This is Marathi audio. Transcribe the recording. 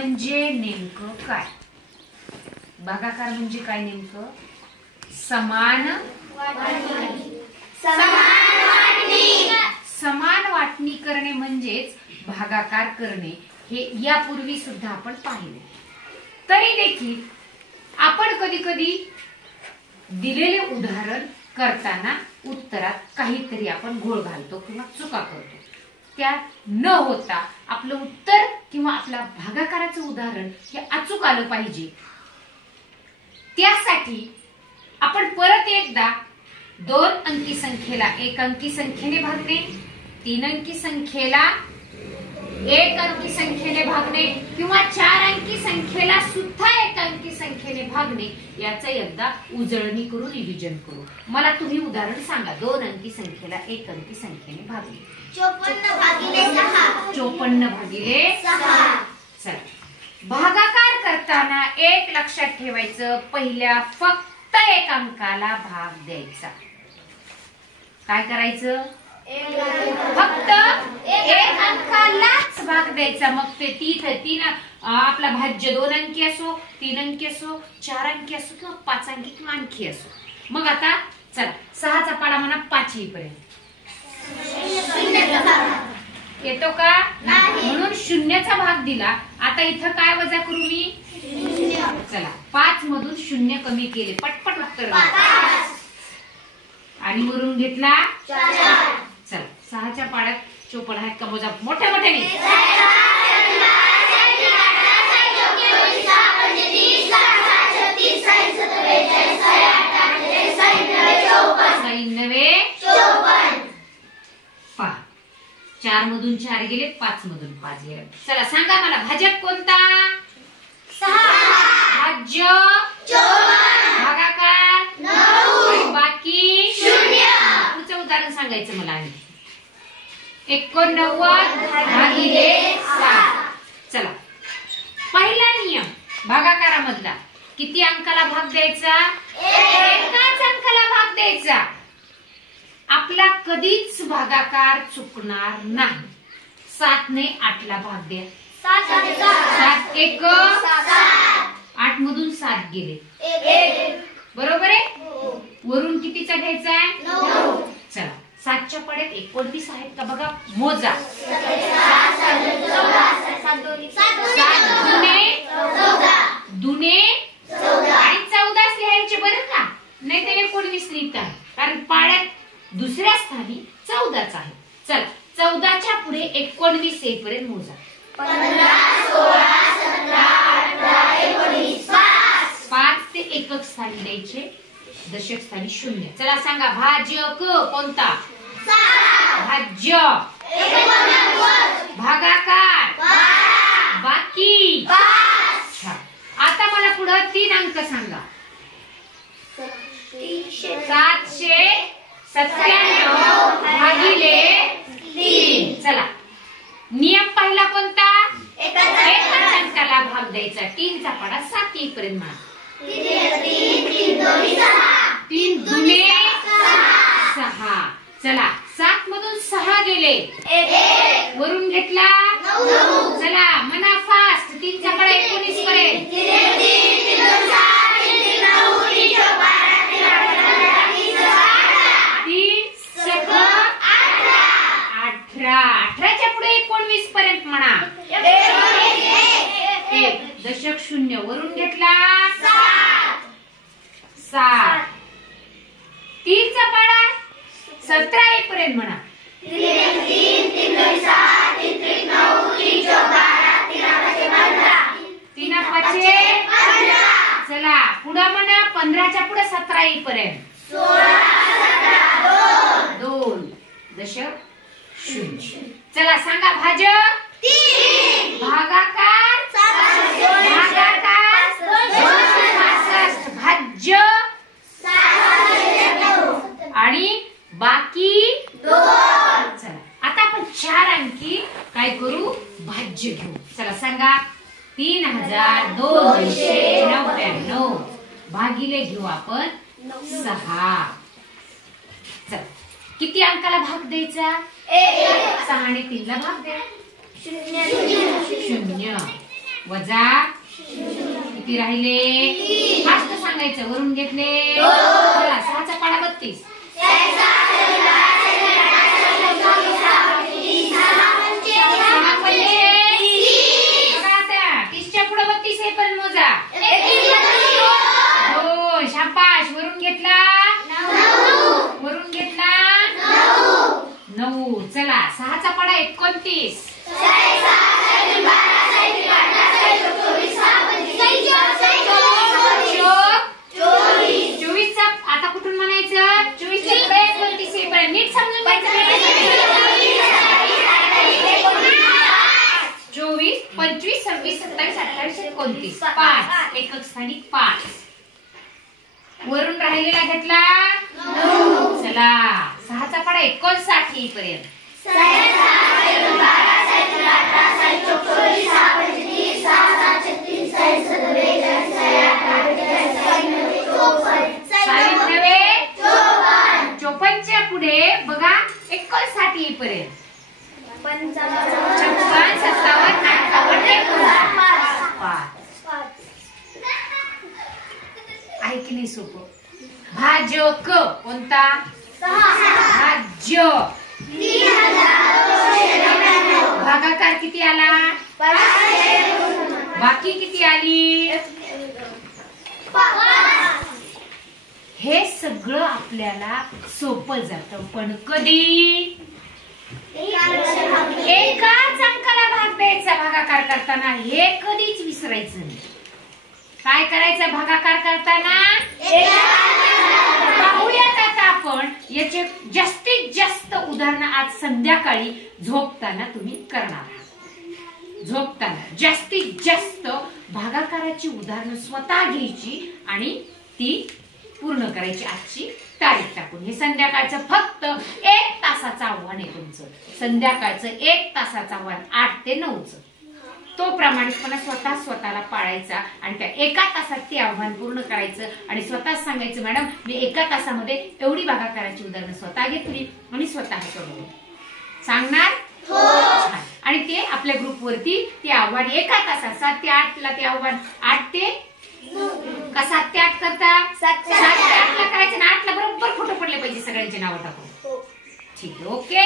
म्हणजे नेमकं काय? भागाकार म्हणजे काय नेमकं? समान वाटणी करणे म्हणजेच भागाकार करणे, हे यापूर्वी सुद्धा आपण पाहिले. तरी देखील आपण कधी कधी दिलेले उदाहरण करताना उत्तरात काहीतरी आपण घोळ घालतो किंवा चुका करतो. त्या न होता आपलं उत्तर किंवा आपल्या भागाकाराचं उदाहरण हे अचूक आलं पाहिजे. त्यासाठी आपण परत एकदा 2 अंकी संख्येला 1 अंकी संख्येने भागणे, 3 अंकी संख्येला 1 अंकी संख्येने भागणे किंवा 4 अंकी संख्येला सुद्धा 1 अंकी संख्येने भागणे, याचं एकदा उजळणी करू, रिव्हिजन करू. मला तुम्ही उदाहरण सांगा. 2 अंकी संख्येला 1 अंकी संख्येने भागणे. 54 भागिले 6. 54 भागिले 6. चला, भागाकार करताना एक लक्षात ठेवायचं, पहिल्या फक्त 1 अंकाला भाग द्यायचा. काय करायचं? फक्त 1 अंकालाच भाग द्यायचा. मग ते तीन आपला भाज्य 2 अंकी असो, 3 अंकी असो, 4 अंकी असो किंवा 5 अंकी किंवा आणखी असो. मग आता चला 6चा पाडा म्हणा 5 पर्यंत येतो का? म्हणून 0चा भाग दिला. आता इथं काय वजा करू मी? 0. चला 5 मधून 0 कमी केले, पटपट उत्तर. आणि वरून घेतला 4. चला 6च्या पाड्यात 54 आहेत का? मोजा मोठ्या मोठ्याने. 4 मधून 4 गेले, 5 मधून 5 गेले. चला सांगा मला, भाजक कोणता? 6. भाज्य 54. भागाकार 9. आणि बाकी 0. पुढचं उदाहरण सांगायचं मला. आणि 89 भागिले 7. चला, पहिला नियम भागाकारामधला, किती अंकाला भाग द्यायचा? 1 अंकाला भाग द्यायचा. आपला कधीच भागाकार चुकणार नाही. 7 ने 8 ला भाग द्या. 7 1 7. 8 मधून 7 गेले, 1. बरोबर आहे. वरून कितीचा घ्यायचा आहे? 9. चला 7च्या पाड्यात 19 आहेत का बघा, मोजा. 7 दुने 14 आणि 14 लिहायचे बरं का, नाही तर 19 लिहितात, कारण पाड्यात दुसऱ्या स्थानी 14च आहे. चला 14च्या पुढे 19 येईपर्यंत मोजा. 15 16 17 18 19 5 ते एकक स्थानी द्यायचे, दशक स्थानी 0. चला सांगा, भाजक कोणता? 6. भाज्य 89. भागाकार 12. बाकी 5. आता मला पुढे 3 अंक सांगा. 797 भागिले 3. चला, नियम पहिला कोणता? 1 अंकाला भाग द्यायचा. 3चा पाडा 7 येईपर्यंत म्हणा. 3 दुने 6. चला 7 मधून 6 गेले, 1. वरून घेतला 9. चला म्हणा फास्ट. 3चा पाडा 19 पर्यंत. 18च्या पुढे 19 पर्यंत म्हणा. 1 दशक 0. वरून घेतला 7. 3चा पाडा 17 पर्यंत म्हणा. 3 5 चला पुढे म्हणा. 15च्या पुढे 17 पर्यंत. 2 दशक 0. चला सांगा, भाजक 3. भागाकार 65. भाज्य आणि बाकी 2. चला आता आपण 4 अंकी काय करू? भाज्य घेऊ. चला सांगा, 3299 भागिले घेऊ आपण 6. चला किती अंकाला भाग द्यायचा? 1. 6 आणि 3 ला भाग द्या. 0. वजा किती राहिले? फास्ट सांगायचं. वरून घेतले. चला 6चा पाढा 32. 30च्या पुढे 32 हे पण मोजा. हो शाबाश. वरून घेतला. वरून घेतला 9. चला 6चा पाढा 29. 24चा आता कुठून म्हणायचं? 24च्या पुढे 29 येईपर्यंत नीट समजून घ्यायचं. 24, 25, 26, 27, 28, 29. 5 एकक स्थानिक 5. वरून राहिलेला घेतला. चला 6चा पाढा 59 येईपर्यंत. 54च्या पुढे बघा 59 येईपर्यंत. 56, 57, 58, 5 आहे की नाही सोपं? भाजक कोणता? भाज्य. भागाकार किती आला? बाकी किती आली? हे सगळं आपल्याला सोपं जातं, पण कधी? एकाच अंकाला भाग द्यायचा भागाकार करताना. हे कधीच विसरायचं नाही. काय करायचं भागाकार करताना? पाहूयात आता आपण याचे जास्तीत जास्त उदाहरण आज संध्याकाळी झोपताना तुम्ही करणार आहात. झोपताना जास्तीत जास्त भागाकाराची उदाहरणं स्वतः घ्यायची आणि ती पूर्ण करायची आजची तारीख टाकून. हे संध्याकाळचं फक्त 1 तासाचं आव्हान आहे तुमचं. संध्याकाळचं 1 तासाचं आव्हान 8 ते 9चं. तो प्रामाणिकपणा स्वतःला पाळायचा आणि त्या 1 तासात ते आव्हान पूर्ण करायचं आणि स्वतःच सांगायचं मॅडम मी 1 तासामध्ये एवढी भागाकाराची उदाहरणं स्वतः घेतली आणि स्वतः करून सांगणार. आणि ते आपल्या ग्रुपवरती ते आव्हान 1 तासात 7 ते 8 ला ते आव्हान 8 ते का 7 ते 8 करता? 7 ते 8 ला करायचं ना. 8 ला बरोबर फोटो पडले पाहिजे सगळ्यांचे नावं टाकून. ठीक आहे. ओके.